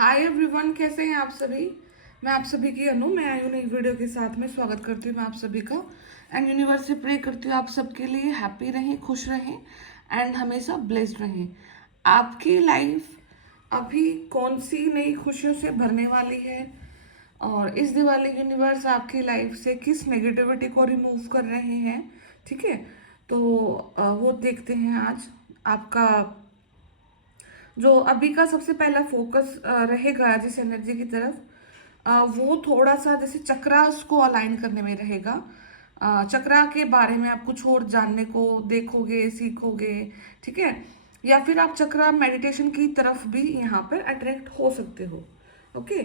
Hi everyone, कैसे हैं आप सभी। मैं आप सभी की अनु, मैं आई हूँ नई वीडियो के साथ में। स्वागत करती हूँ मैं आप सभी का। एंड यूनिवर्स से प्रे करती हूँ आप सबके लिए हैप्पी रहें, खुश रहें एंड हमेशा ब्लेस्ड रहें। आपकी लाइफ अभी कौन सी नई खुशियों से भरने वाली है और इस दिवाली यूनिवर्स आपकी लाइफ से किस नेगेटिविटी को रिमूव कर रहे हैं, ठीक है। तो वो देखते हैं आज। आपका जो अभी का सबसे पहला फोकस रहेगा जिस एनर्जी की तरफ, वो थोड़ा सा जैसे चक्रास को अलाइन करने में रहेगा। चक्रा के बारे में आप कुछ और जानने को देखोगे, सीखोगे, ठीक है। या फिर आप चक्रा मेडिटेशन की तरफ भी यहाँ पर अट्रैक्ट हो सकते हो। ओके।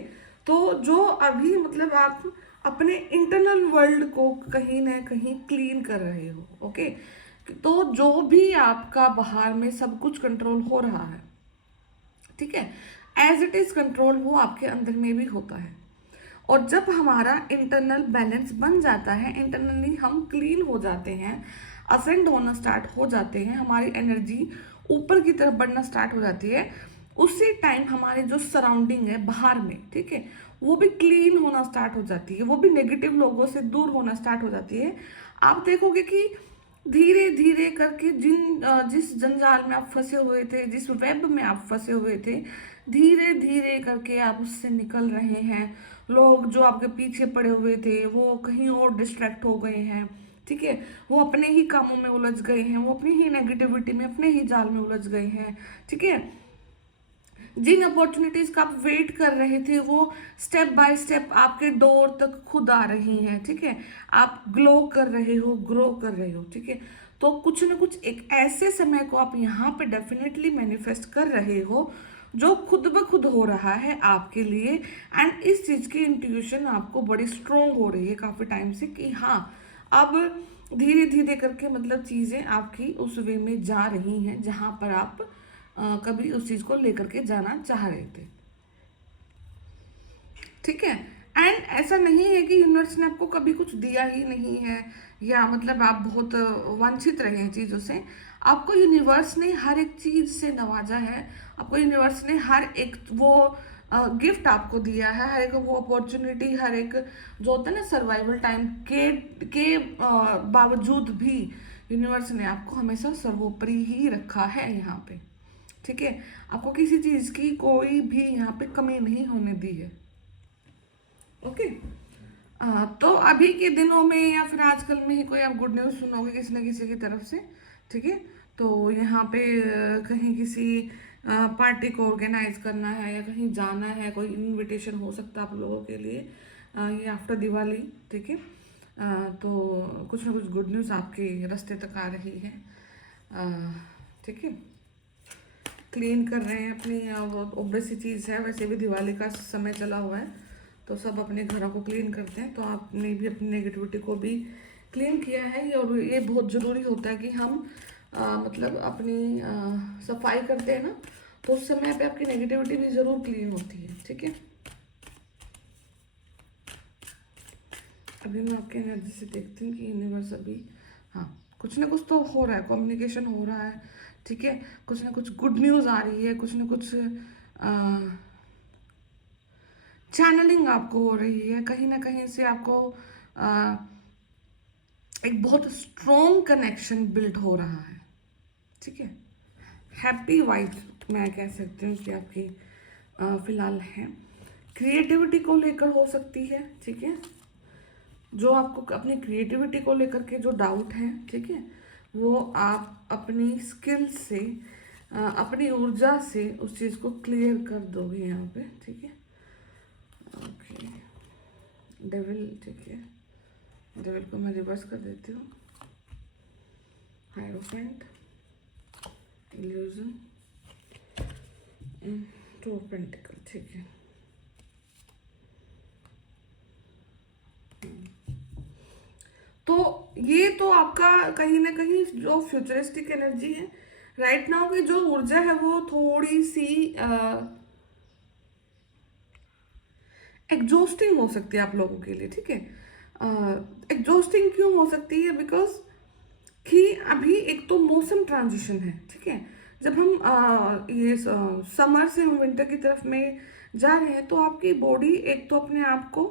तो जो अभी मतलब आप अपने इंटरनल वर्ल्ड को कहीं ना कहीं क्लीन कर रहे हो। ओके। तो जो भी आपका बाहर में सब कुछ कंट्रोल हो रहा है, ठीक है, एज इट इज कंट्रोल वो आपके अंदर में भी होता है। और जब हमारा इंटरनल बैलेंस बन जाता है, इंटरनली हम क्लीन हो जाते हैं, असेंड होना स्टार्ट हो जाते हैं, हमारी एनर्जी ऊपर की तरफ बढ़ना स्टार्ट हो जाती है, उसी टाइम हमारे जो सराउंडिंग है बाहर में, ठीक है, वो भी क्लीन होना स्टार्ट हो जाती है, वो भी नेगेटिव लोगों से दूर होना स्टार्ट हो जाती है। आप देखोगे कि धीरे धीरे करके जिस जंजाल में आप फंसे हुए थे, जिस वेब में आप फंसे हुए थे, धीरे धीरे करके आप उससे निकल रहे हैं। लोग जो आपके पीछे पड़े हुए थे वो कहीं और डिस्ट्रैक्ट हो गए हैं, ठीक है, वो अपने ही कामों में उलझ गए हैं, वो अपनी ही नेगेटिविटी में, अपने ही जाल में उलझ गए हैं, ठीक है। जिन अपॉर्चुनिटीज का आप वेट कर रहे थे वो स्टेप बाय स्टेप आपके डोर तक खुद आ रही हैं, ठीक है। आप ग्लो कर रहे हो, ग्रो कर रहे हो, ठीक है। तो कुछ ना कुछ एक ऐसे समय को आप यहाँ पे डेफिनेटली मैनिफेस्ट कर रहे हो जो खुद ब खुद हो रहा है आपके लिए। एंड इस चीज की इंट्यूशन आपको बड़ी स्ट्रोंग हो रही है काफी टाइम से कि हाँ, अब धीरे धीरे करके मतलब चीजें आपकी उस वे में जा रही हैं जहां पर आप कभी उस चीज को लेकर के जाना चाह रहे थे, ठीक है। एंड ऐसा नहीं है कि यूनिवर्स ने आपको कभी कुछ दिया ही नहीं है या मतलब आप बहुत वंचित रहे हैं चीज़ों से। आपको यूनिवर्स ने हर एक चीज़ से नवाजा है। आपको यूनिवर्स ने हर एक वो गिफ्ट आपको दिया है, हर एक वो अपॉर्चुनिटी, हर एक जो होता है ना सर्वाइवल टाइम बावजूद भी यूनिवर्स ने आपको हमेशा सर्वोपरि ही रखा है यहाँ पे, ठीक है। आपको किसी चीज़ की कोई भी यहाँ पे कमी नहीं होने दी है। ओके। तो अभी के दिनों में या फिर आजकल में ही कोई आप गुड न्यूज़ सुनोगे किसी न किसी की तरफ से, ठीक है। तो यहाँ पे कहीं किसी पार्टी को ऑर्गेनाइज करना है या कहीं जाना है, कोई इनविटेशन हो सकता है आप लोगों के लिए, ये आफ्टर दिवाली, ठीक है। तो कुछ ना कुछ गुड न्यूज़ आपके रास्ते तक आ रही है, ठीक है। क्लीन कर रहे हैं अपनी, वो ऑब्वियस सी चीज़ है, वैसे भी दिवाली का समय चला हुआ है तो सब अपने घरों को क्लीन करते हैं। तो आपने भी अपनी नेगेटिविटी को भी क्लीन किया है, और ये बहुत ज़रूरी होता है कि हम मतलब अपनी सफाई करते हैं ना, तो उस समय पे आपकी नेगेटिविटी भी ज़रूर क्लीन होती है, ठीक है। अभी मैं आपके एनर्जी से देखती हूँ कि यूनिवर्स अभी, हाँ, कुछ ना कुछ तो हो रहा है, कम्युनिकेशन हो रहा है, ठीक है। कुछ ना कुछ गुड न्यूज़ आ रही है, कुछ ना कुछ चैनलिंग आपको हो रही है, कहीं ना कहीं से आपको आ, एक बहुत स्ट्रॉन्ग कनेक्शन बिल्ड हो रहा है, ठीक है। हैप्पी वाइब मैं कह सकती हूँ कि आपकी फिलहाल है। क्रिएटिविटी को लेकर हो सकती है, ठीक है। जो आपको अपनी क्रिएटिविटी को लेकर के जो डाउट है, ठीक है, वो आप अपनी स्किल से अपनी ऊर्जा से उस चीज़ को क्लियर कर दोगे यहाँ पे, ठीक है। ओके। डेविल, ठीक है, डेविल को मैं रिवर्स कर देती हूँ। Hierophant, illusion, two of pentacle, ठीक है। तो ये तो आपका कहीं ना कहीं जो फ्यूचरिस्टिक एनर्जी है राइट नाउ की जो ऊर्जा है वो थोड़ी सी एग्जॉस्टिंग हो सकती है आप लोगों के लिए, ठीक है। एग्जॉस्टिंग क्यों हो सकती है? बिकॉज कि अभी एक तो मौसम ट्रांजिशन है, ठीक है। जब हम ये समर से हम विंटर की तरफ में जा रहे हैं तो आपकी बॉडी एक तो अपने आप को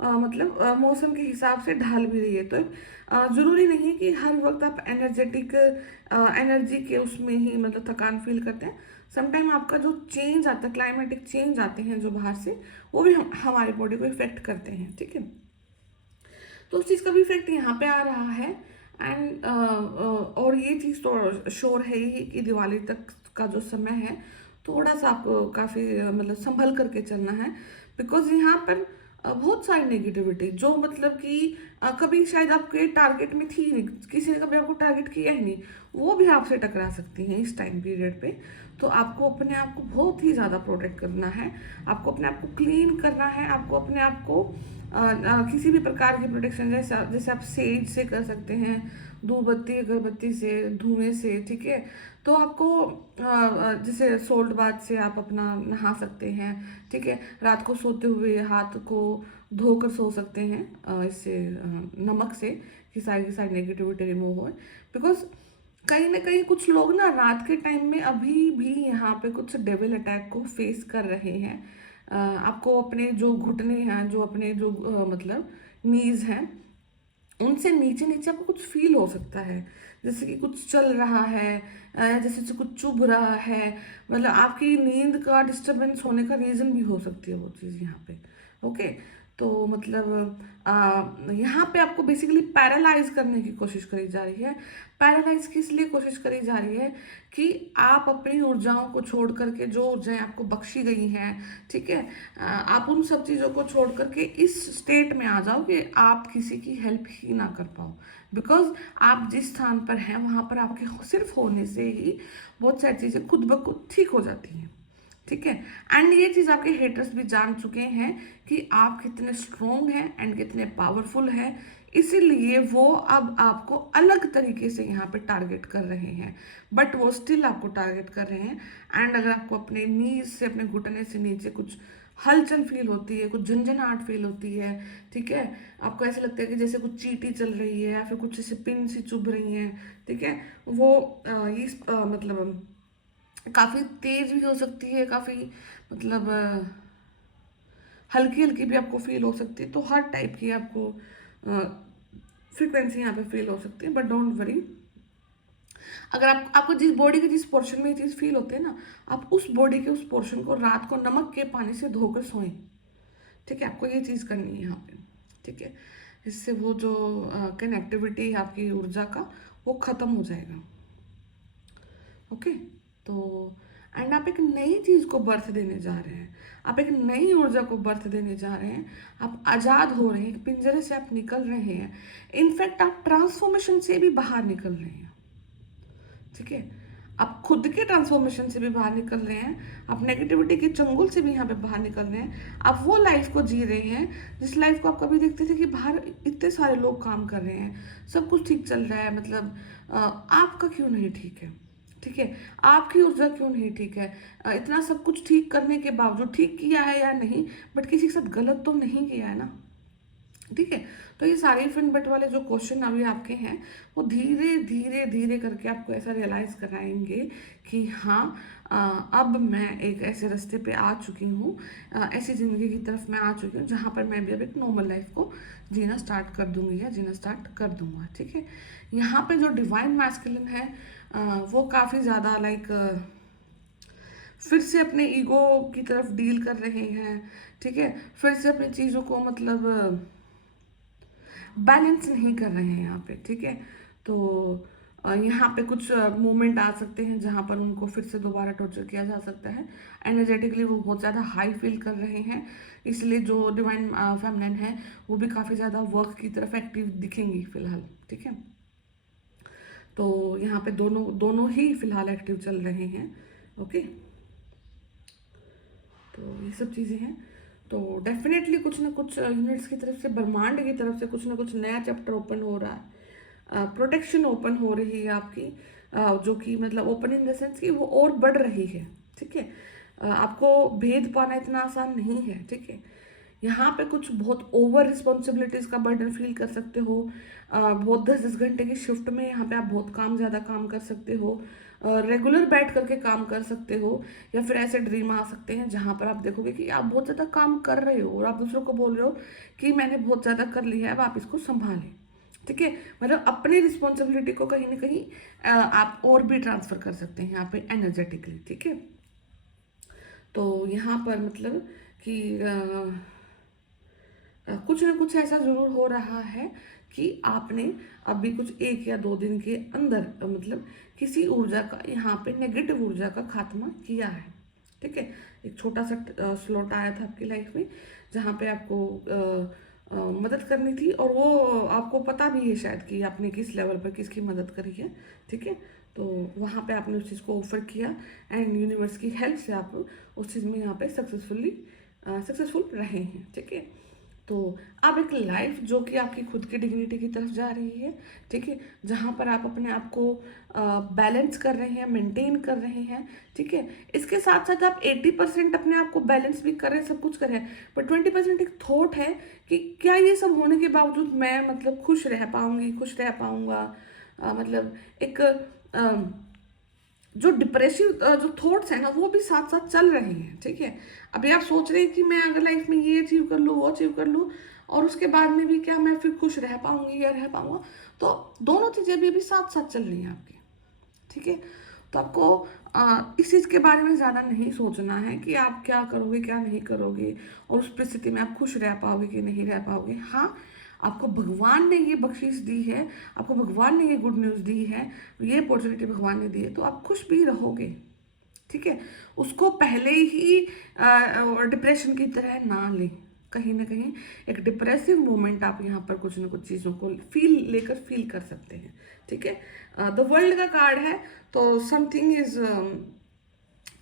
मतलब मौसम के हिसाब से ढाल भी रही है। तो ज़रूरी नहीं कि हर वक्त आप एनर्जेटिक एनर्जी के उसमें ही मतलब थकान फील करते हैं। समटाइम आपका जो चेंज आता है, क्लाइमेटिक चेंज आते हैं जो बाहर से, वो भी हमारी बॉडी को इफेक्ट करते हैं, ठीक है। तो उस चीज़ का भी इफेक्ट यहाँ पे आ रहा है। एंड और ये चीज़ तो श्योर है ही कि दिवाली तक का जो समय है थोड़ा सा आपको काफ़ी मतलब संभल करके चलना है। बिकॉज यहाँ पर बहुत सारी नेगेटिविटी जो मतलब कि कभी शायद आपके टारगेट में थी नहीं, किसी ने कभी आपको टारगेट किया ही नहीं, वो भी आपसे टकरा सकती हैं इस टाइम पीरियड पे। तो आपको अपने आप को बहुत ही ज़्यादा प्रोटेक्ट करना है, आपको अपने आप को क्लीन करना है, आपको अपने आप को किसी भी प्रकार की प्रोटेक्शन जैसे जैसे आप सेज से कर सकते हैं, धूप बत्ती अगरबत्ती से, धुएं से, ठीक है। तो आपको जैसे सोल्ट बाथ से आप अपना नहा सकते हैं, ठीक है। रात को सोते हुए हाथ को धोकर सो सकते हैं इससे नमक से, कि सारी की सारी नेगेटिविटी रिमूव हो। बिकॉज कहीं ना कहीं कुछ लोग ना रात के टाइम में अभी भी यहाँ पे कुछ डेविल अटैक को फेस कर रहे हैं। आपको अपने जो घुटने हैं, जो अपने जो मतलब नीज हैं, उनसे नीचे नीचे आपको कुछ फील हो सकता है, जैसे कि कुछ चल रहा है, जैसे कुछ चुभ रहा है। मतलब आपकी नींद का डिस्टरबेंस होने का रीज़न भी हो सकती है वो चीज़ यहाँ पे। ओके। तो मतलब यहाँ पे आपको बेसिकली पैरालाइज करने की कोशिश करी जा रही है। पैरालाइज किस लिए कोशिश करी जा रही है कि आप अपनी ऊर्जाओं को छोड़ करके, जो ऊर्जाएं आपको बख्शी गई हैं, ठीक है, आप उन सब चीज़ों को छोड़ करके इस स्टेट में आ जाओ कि आप किसी की हेल्प ही ना कर पाओ। बिकॉज आप जिस स्थान पर हैं वहाँ पर आपके सिर्फ होने से ही बहुत सारी चीज़ें खुद ब खुद ठीक हो जाती हैं, ठीक है। एंड ये चीज़ आपके हेटर्स भी जान चुके हैं कि आप कितने स्ट्रोंग हैं एंड कितने पावरफुल हैं, इसीलिए वो अब आपको अलग तरीके से यहाँ पे टारगेट कर रहे हैं। बट वो स्टिल आपको टारगेट कर रहे हैं। एंड अगर आपको अपने नीज से, अपने घुटने से नीचे कुछ हलचल फील होती है, कुछ झंझनाहट फील होती है, ठीक है, आपको ऐसा लगता है कि जैसे कुछ चींटी चल रही है या फिर कुछ ऐसे पिन सी चुभ रही हैं, ठीक है, वो मतलब काफ़ी तेज भी हो सकती है, काफ़ी मतलब हल्की हल्की भी आपको फील हो सकती है। तो हर टाइप की आपको फ्रिक्वेंसी यहाँ पे फील हो सकती है। बट डोंट वरी, अगर आपको जिस बॉडी के जिस पोर्शन में ये चीज़ फील होती है ना, आप उस बॉडी के उस पोर्शन को रात को नमक के पानी से धोकर सोएं, ठीक है। आपको ये चीज़ करनी है यहाँ पे, ठीक है। इससे वो जो कनेक्टिविटी है आपकी ऊर्जा का, वो ख़त्म हो जाएगा। ओके। तो एंड आप एक नई चीज़ को बर्थ देने जा रहे हैं, आप एक नई ऊर्जा को बर्थ देने जा रहे हैं। आप आज़ाद हो रहे हैं, एक पिंजरे से आप निकल रहे हैं। इनफैक्ट आप ट्रांसफॉर्मेशन से भी बाहर निकल रहे हैं, ठीक है। आप खुद के ट्रांसफॉर्मेशन से भी बाहर निकल रहे हैं, आप नेगेटिविटी के चंगुल से भी यहाँ पे बाहर निकल रहे हैं। आप वो लाइफ को जी रहे हैं जिस लाइफ को आप कभी देखते थे कि बाहर इतने सारे लोग काम कर रहे हैं, सब कुछ ठीक चल रहा है, मतलब आपका क्यों नहीं ठीक है, ठीक है। आपकी ऊर्जा क्यों नहीं ठीक है। इतना सब कुछ ठीक करने के बावजूद, ठीक किया है या नहीं, बट किसी के साथ गलत तो नहीं किया है ना, ठीक है। तो ये सारे इफ एंड बट वाले जो क्वेश्चन अभी आपके हैं, वो धीरे धीरे धीरे करके आपको ऐसा रियलाइज कराएंगे कि हाँ, अब मैं एक ऐसे रास्ते पे आ चुकी हूँ, ऐसी ज़िंदगी की तरफ मैं आ चुकी हूँ जहाँ पर मैं भी अब एक नॉर्मल लाइफ को जीना स्टार्ट कर दूंगी या जीना स्टार्ट कर दूंगा, ठीक है। यहाँ पे जो डिवाइन मैस्कुलिन है वो काफ़ी ज़्यादा लाइक फिर से अपने ईगो की तरफ डील कर रहे हैं, ठीक है। फिर से अपनी चीज़ों को मतलब बैलेंस नहीं कर रहे हैं यहाँ पे, ठीक है। तो यहाँ पे कुछ मोमेंट आ सकते हैं जहाँ पर उनको फिर से दोबारा टॉर्चर किया जा सकता है। एनर्जेटिकली वो बहुत ज़्यादा हाई फील कर रहे हैं, इसलिए जो डिवाइन फेमिनिन है वो भी काफ़ी ज़्यादा वर्क की तरफ एक्टिव दिखेंगी फिलहाल, ठीक है। तो यहाँ पे दोनों दोनों ही फिलहाल एक्टिव चल रहे हैं, ओके। तो ये सब चीज़ें हैं। तो डेफिनेटली कुछ ना कुछ यूनिट्स की तरफ से, ब्रह्मांड की तरफ से कुछ ना कुछ नया चैप्टर ओपन हो रहा है, प्रोटेक्शन ओपन हो रही है आपकी, जो कि मतलब ओपन इन द सेंस कि वो और बढ़ रही है, ठीक है। आपको भेद पाना इतना आसान नहीं है, ठीक है। यहाँ पे कुछ बहुत ओवर रिस्पॉन्सिबिलिटीज का बर्डन फील कर सकते हो, बहुत 10-10 घंटे की शिफ्ट में यहाँ पे आप बहुत ज़्यादा काम कर सकते हो, रेगुलर बैठ करके काम कर सकते हो, या फिर ऐसे ड्रीम आ सकते हैं जहाँ पर आप देखोगे कि आप बहुत ज़्यादा काम कर रहे हो और आप दूसरों को बोल रहे हो कि मैंने बहुत ज़्यादा कर लिया है, अब आप इसको संभालें। ठीक है, मतलब अपनी रिस्पॉन्सिबिलिटी को कहीं ना कहीं आप और भी ट्रांसफर कर सकते हैं यहाँ पे एनर्जेटिकली। ठीक है, तो यहाँ पर मतलब कि कुछ ना कुछ ऐसा ज़रूर हो रहा है कि आपने अभी कुछ 1 या 2 दिन के अंदर मतलब किसी ऊर्जा का, यहाँ पे नेगेटिव ऊर्जा का खात्मा किया है। ठीक है, एक छोटा सा स्लॉट आया था आपकी लाइफ में जहाँ पे आपको मदद करनी थी, और वो आपको पता भी है शायद कि आपने किस लेवल पर किसकी मदद करी है। ठीक है, तो वहाँ पे आपने उस चीज़ को ऑफर किया एंड यूनिवर्स की हेल्प से आप उस चीज़ में यहाँ पे सक्सेसफुल रहे हैं। ठीक है, तो अब एक लाइफ जो कि आपकी खुद की डिग्निटी की तरफ जा रही है। ठीक है, जहाँ पर आप अपने आप को बैलेंस कर रहे हैं, मेंटेन कर रहे हैं। ठीक है, इसके साथ साथ आप 80% अपने आप को बैलेंस भी कर रहे हैं, सब कुछ कर रहे हैं, पर 20% एक थॉट है कि क्या ये सब होने के बावजूद मैं मतलब खुश रह पाऊंगी, खुश रह पाऊंगा। मतलब एक जो डिप्रेसिव जो थॉट्स हैं ना वो भी साथ साथ चल रहे हैं। ठीक है, अभी आप सोच रहे हैं कि मैं अगर लाइफ में ये अचीव कर लूँ, वो अचीव कर लूँ, और उसके बाद में भी क्या मैं फिर खुश रह पाऊंगी या रह पाऊंगा, तो दोनों चीज़ें भी अभी साथ साथ चल रही हैं आपकी। ठीक है, तो आपको इस चीज़ के बारे में ज़्यादा नहीं सोचना है कि आप क्या करोगे क्या नहीं करोगे, और उस परिस्थिति में आप खुश रह पाओगे कि नहीं रह पाओगे। हाँ, आपको भगवान ने ये बख्शीश दी है, आपको भगवान ने ये गुड न्यूज़ दी है, ये अपॉर्चुनिटी भगवान ने दी है, तो आप खुश भी रहोगे। ठीक है, उसको पहले ही डिप्रेशन की तरह ना लें। कहीं ना कहीं एक डिप्रेसिव मोमेंट आप यहाँ पर कुछ ना कुछ चीज़ों को फील कर सकते हैं। ठीक है, द वर्ल्ड का कार्ड है, तो समथिंग इज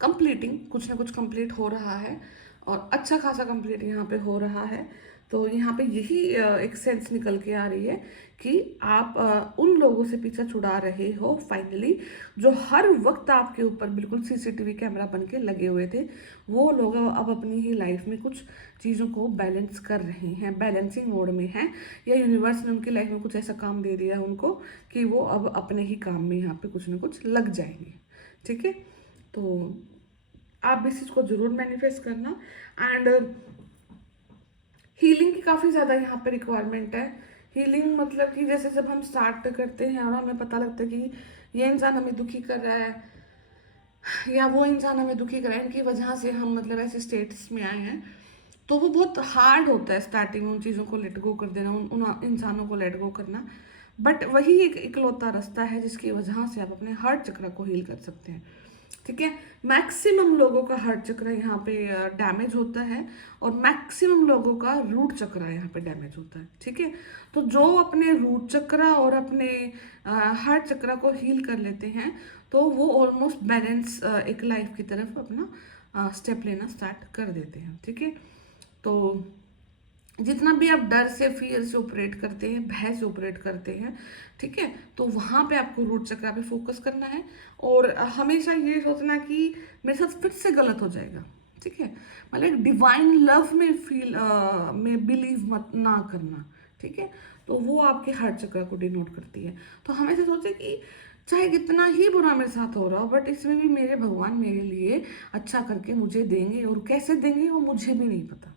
कंप्लीटिंग, कुछ ना कुछ कंप्लीट हो रहा है, और अच्छा खासा कंप्लीट यहाँ पे हो रहा है। तो यहाँ पे यही एक सेंस निकल के आ रही है कि आप उन लोगों से पीछा छुड़ा रहे हो फाइनली, जो हर वक्त आपके ऊपर बिल्कुल सीसीटीवी कैमरा बन के लगे हुए थे। वो लोग अब अपनी ही लाइफ में कुछ चीज़ों को बैलेंस कर रहे हैं, बैलेंसिंग मोड में हैं, या यूनिवर्स ने उनकी लाइफ में कुछ ऐसा काम दे दिया है उनको कि वो अब अपने ही काम में यहाँ पे कुछ ना कुछ लग जाएंगे। ठीक है, तो आप इस चीज़ को जरूर मैनिफेस्ट करना। एंड हीलिंग की काफ़ी ज़्यादा यहाँ पे रिक्वायरमेंट है। हीलिंग मतलब कि जैसे जब हम स्टार्ट करते हैं और हमें पता लगता है कि ये इंसान हमें दुखी कर रहा है या वो इंसान हमें दुखी कर रहा है, इनकी वजह से हम मतलब ऐसे स्टेटस में आए हैं, तो वो बहुत हार्ड होता है स्टार्टिंग में उन चीज़ों को लेट गो कर देना, उन इंसानों को लेट गो करना। बट वही एक इकलौता रास्ता है जिसकी वजह से आप अपने हार्ट चक्र को हील कर सकते हैं। ठीक है, मैक्सिमम लोगों का हार्ट चक्र यहाँ पे डैमेज होता है, और मैक्सिमम लोगों का रूट चक्र यहाँ पे डैमेज होता है। ठीक है, तो जो अपने रूट चक्र और अपने हार्ट चक्र को हील कर लेते हैं, तो वो ऑलमोस्ट बैलेंस एक लाइफ की तरफ अपना स्टेप लेना स्टार्ट कर देते हैं। ठीक है, तो जितना भी आप डर से, फियर से ऑपरेट करते हैं, भय से ऑपरेट करते हैं, ठीक है, तो वहाँ पे आपको रूट चक्र पे फोकस करना है, और हमेशा ये सोचना कि मेरे साथ फिर से गलत हो जाएगा। ठीक है, मतलब एक डिवाइन लव में बिलीव मत ना करना। ठीक है, तो वो आपके हार्ट चक्र को डिनोट करती है। तो हमेशा सोचे कि चाहे कितना ही बुरा मेरे साथ हो रहा हो, बट इसमें भी मेरे भगवान मेरे लिए अच्छा करके मुझे देंगे, और कैसे देंगे वो मुझे भी नहीं पता।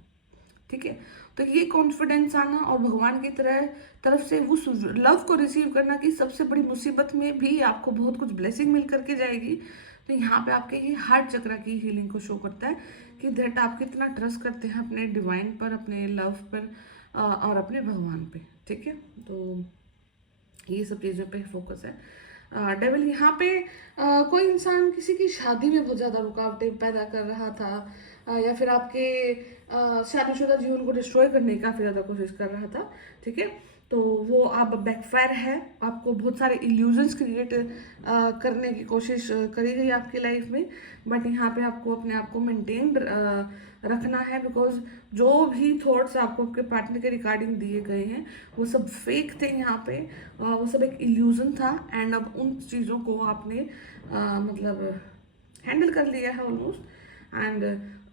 ठीक है, तो ये कॉन्फिडेंस आना और भगवान की तरफ से उस लव को रिसीव करना कि सबसे बड़ी मुसीबत में भी आपको बहुत कुछ ब्लेसिंग मिल करके जाएगी। तो यहाँ पे आपके ये हार्ट चक्र की हीलिंग को शो करता है कि दैट आप कितना ट्रस्ट करते हैं अपने डिवाइन पर, अपने लव पर, और अपने भगवान पे। ठीक है, तो ये सब चीज़ों पे फोकस है। डेविल यहाँ पे कोई इंसान किसी की शादी में बहुत ज़्यादा रुकावटें पैदा कर रहा था, या फिर आपके शादीशुदा जीवन को डिस्ट्रॉय करने की काफ़ी ज़्यादा कोशिश कर रहा था। ठीक है, तो वो अब बैकफायर है, आपको बहुत सारे इल्यूजन्स क्रिएट करने की कोशिश करी गई आपकी लाइफ में, बट यहाँ पे आपको अपने आप को मेंटेन रखना है, बिकॉज जो भी थॉट्स आपको आपके पार्टनर के रिगार्डिंग दिए गए हैं वो सब फेक थे यहाँ पे, वो सब एक इल्यूजन था, एंड अब उन चीज़ों को आपने मतलब हैंडल कर लिया है ऑलमोस्ट, एंड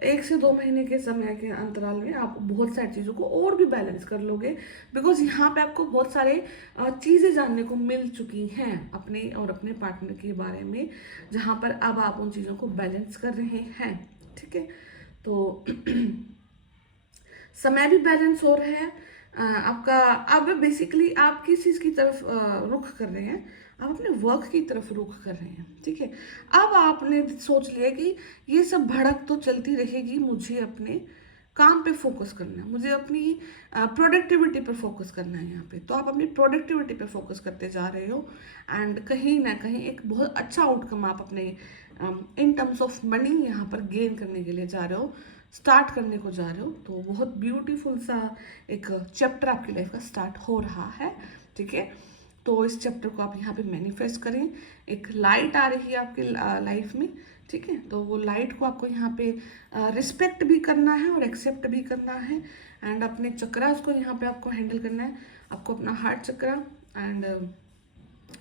1 से 2 महीने के समय के अंतराल में आप बहुत सारी चीज़ों को और भी बैलेंस कर लोगे, बिकॉज यहाँ पे आपको बहुत सारे चीज़ें जानने को मिल चुकी हैं अपने और अपने पार्टनर के बारे में, जहाँ पर अब आप उन चीज़ों को बैलेंस कर रहे हैं। ठीक है, तो समय भी बैलेंस हो रहा है आपका। अब बेसिकली आप किस चीज़ की तरफ रुख कर रहे हैं, आप अपने वर्क की तरफ रुख कर रहे हैं। ठीक है, अब आपने सोच लिया कि ये सब भड़क तो चलती रहेगी, मुझे अपने काम पे फोकस करना है, मुझे अपनी प्रोडक्टिविटी पर फोकस करना है। यहाँ पे तो आप अपनी प्रोडक्टिविटी पे फोकस करते जा रहे हो, एंड कहीं ना कहीं एक बहुत अच्छा आउटकम आप अपने इन टर्म्स ऑफ मनी यहाँ पर गेन करने के लिए जा रहे हो, स्टार्ट करने को जा रहे हो। तो बहुत ब्यूटीफुल सा एक चैप्टर आपकी लाइफ का स्टार्ट हो रहा है। ठीक है, तो इस चैप्टर को आप यहाँ पे मैनिफेस्ट करें। एक लाइट आ रही है आपके लाइफ में। ठीक है, तो वो लाइट को आपको यहाँ पे रिस्पेक्ट भी करना है और एक्सेप्ट भी करना है, एंड अपने चक्रास को यहाँ पे आपको हैंडल करना है। आपको अपना हार्ट चक्रा एंड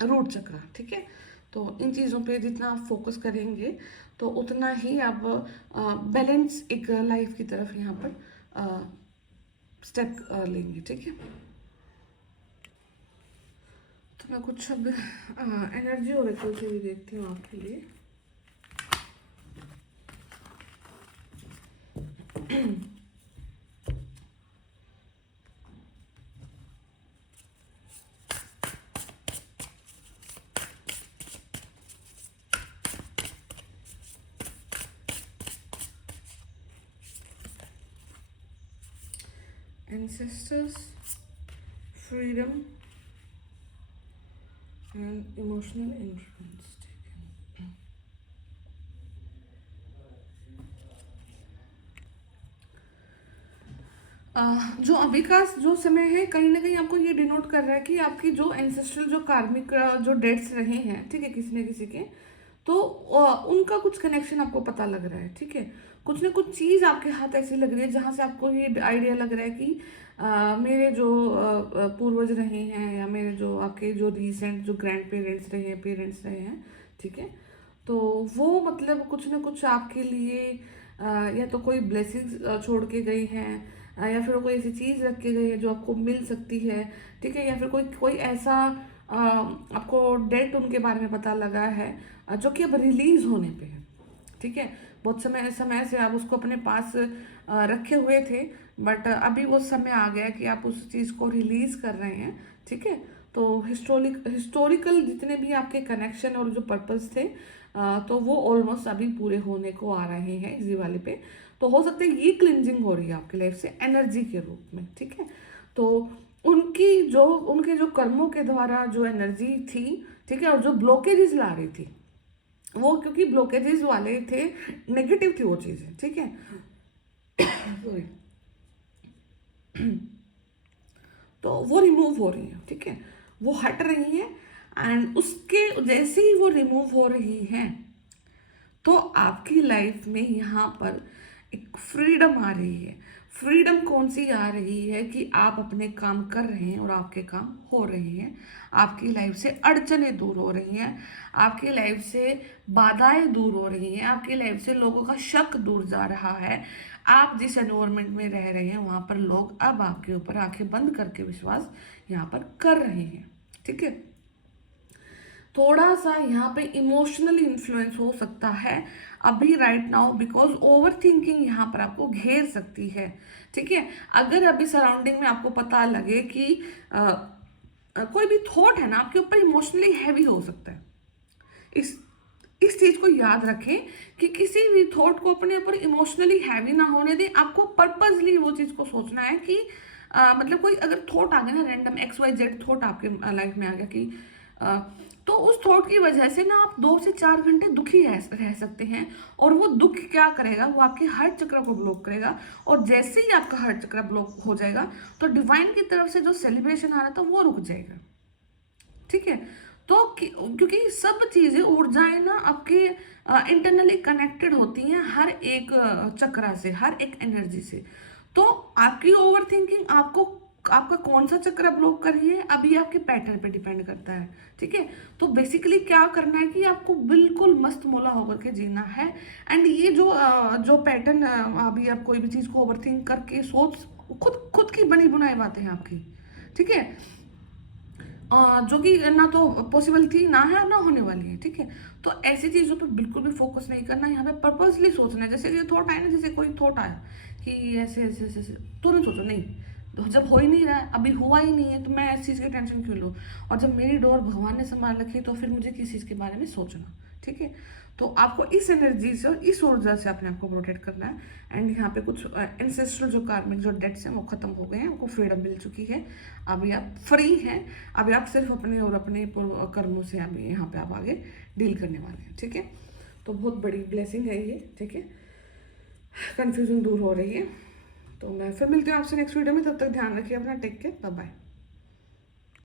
रूट चक्रा, ठीक है, तो इन चीज़ों पे जितना आप फोकस करेंगे तो उतना ही आप बैलेंस एक लाइफ की तरफ यहाँ पर स्टेप लेंगे। ठीक है, तो मैं कुछ अब एनर्जी ओरेकल से भी देखती हूँ आपके लिए। Ancestors, freedom and emotional influence taken. जो अभी का जो समय है कहीं ना कहीं आपको ये डिनोट कर रहा है कि आपकी जो एंसेस्ट्रल जो कार्मिक जो डेट्स रहे हैं, ठीक है, किसी न किसी के, तो उनका कुछ कनेक्शन आपको पता लग रहा है। ठीक है, कुछ ना कुछ चीज़ आपके हाथ ऐसी लग रही है जहाँ से आपको ये आइडिया लग रहा है कि मेरे जो पूर्वज रहे हैं, या मेरे जो आपके जो रिसेंट जो ग्रैंड पेरेंट्स रहे हैं, पेरेंट्स रहे हैं, ठीक है, तो वो मतलब कुछ ना कुछ आपके लिए या तो कोई ब्लेसिंग्स छोड़ के गई हैं, या फिर कोई ऐसी चीज़ रख के गई है जो आपको मिल सकती है। ठीक है, या फिर कोई कोई ऐसा आपको डेट उनके बारे में पता लगा है जो कि अब रिलीज होने पे है। ठीक है, बहुत समय समय से आप उसको अपने पास रखे हुए थे, बट अभी वो समय आ गया कि आप उस चीज़ को रिलीज कर रहे हैं। ठीक है, तो हिस्टोरिकल जितने भी आपके कनेक्शन और जो पर्पस थे तो वो ऑलमोस्ट अभी पूरे होने को आ रहे हैं इसी वाले पे। तो हो सकता है ये क्लिनजिंग हो रही है आपकी लाइफ से एनर्जी के रूप में। ठीक है, तो उनके जो कर्मों के द्वारा जो एनर्जी थी, ठीक है, और जो ब्लॉकेजेस ला रही थी वो, क्योंकि ब्लॉकेजेस वाले थे, नेगेटिव थी वो चीज़ें। ठीक है, सॉरी, तो वो रिमूव हो रही है। ठीक है, वो हट रही है, एंड उसके जैसे ही वो रिमूव हो रही है तो आपकी लाइफ में यहाँ पर एक फ्रीडम आ रही है। फ्रीडम कौन सी आ रही है कि आप अपने काम कर रहे हैं और आपके काम हो रहे हैं, आपकी लाइफ से अड़चनें दूर हो रही हैं, आपकी लाइफ से बाधाएं दूर हो रही हैं, आपकी लाइफ से लोगों का शक दूर जा रहा है। आप जिस एनवायरनमेंट में रह रहे हैं वहाँ पर लोग अब आपके ऊपर आंखें बंद करके विश्वास यहाँ पर कर रहे हैं। ठीक है, थोड़ा सा यहाँ पे इमोशनल इन्फ्लुएंस हो सकता है अभी right now, because over thinking यहाँ पर आपको घेर सकती है। ठीक है, अगर अभी सराउंडिंग में आपको पता लगे कि कोई भी थॉट है ना आपके ऊपर इमोशनली हैवी हो सकता है, इस चीज को याद रखें कि किसी भी थॉट को अपने ऊपर इमोशनली हैवी ना होने दें। आपको पर्पसली वो चीज को सोचना है कि मतलब कोई अगर थॉट आ गया ना, रैंडम XYZ थॉट आपके लाइफ में आ गया कि तो उस थॉट की वजह से ना आप 2 से 4 घंटे दुखी रह सकते हैं, और वो दुख क्या करेगा, वो आपके हार्ट चक्र को ब्लॉक करेगा, और जैसे ही आपका हार्ट चक्र ब्लॉक हो जाएगा तो डिवाइन की तरफ से जो सेलिब्रेशन आ रहा था वो रुक जाएगा। ठीक है, तो क्योंकि सब चीज़ें ऊर्जाएं ना आपके इंटरनली कनेक्टेड होती हैं हर एक चक्रा से, हर एक एनर्जी से। तो आपकी ओवर थिंकिंग आपको आपका कौन सा चक्र ब्लॉक कर रही है अभी आपके पैटर्न पे डिपेंड करता है, ठीक है। तो बेसिकली क्या करना है कि आपको बिल्कुल मस्त मौला होकर के जीना है। एंड ये जो पैटर्न अभी आप कोई भी चीज़ को ओवरथिंक करके सोच, खुद खुद की बनी बुनाई बातें हैं आपकी, ठीक है, जो कि ना तो पॉसिबल थी, ना है और ना होने वाली है, ठीक है। तो ऐसी चीज़ों पे बिल्कुल भी फोकस नहीं करना, यहाँ पे पर्पसली सोचना है। जैसे ये थॉट आया ना, जैसे कोई थॉट आया कि ऐसे ऐसे ऐसे ऐसे, तो नहीं सोचो, नहीं, तो जब हो ही नहीं रहा है, अभी हुआ ही नहीं है, तो मैं इस चीज़ की टेंशन क्यों लूँ। और जब मेरी डोर भगवान ने संभाल रखी, तो फिर मुझे किस चीज़ के बारे में सोचना, ठीक है। तो आपको इस एनर्जी से और इस ऊर्जा से अपने आप को प्रोटेक्ट करना है। एंड यहाँ पे कुछ एंसेस्ट्रल जो कार्मिक जो डेट्स हैं वो खत्म हो गए हैं, आपको फ्रीडम मिल चुकी है, अभी आप फ्री हैं। अभी आप सिर्फ अपने और अपने पूर्व कर्मों से अभी यहाँ पे आप आगे डील करने वाले हैं, ठीक है। तो बहुत बड़ी ब्लेसिंग है ये, ठीक है। कन्फ्यूजन दूर हो रही है। तो मैं फिर मिलती हूँ आपसे नेक्स्ट वीडियो में, तब तक ध्यान रखिए अपना, टेक केयर, बाय बाय।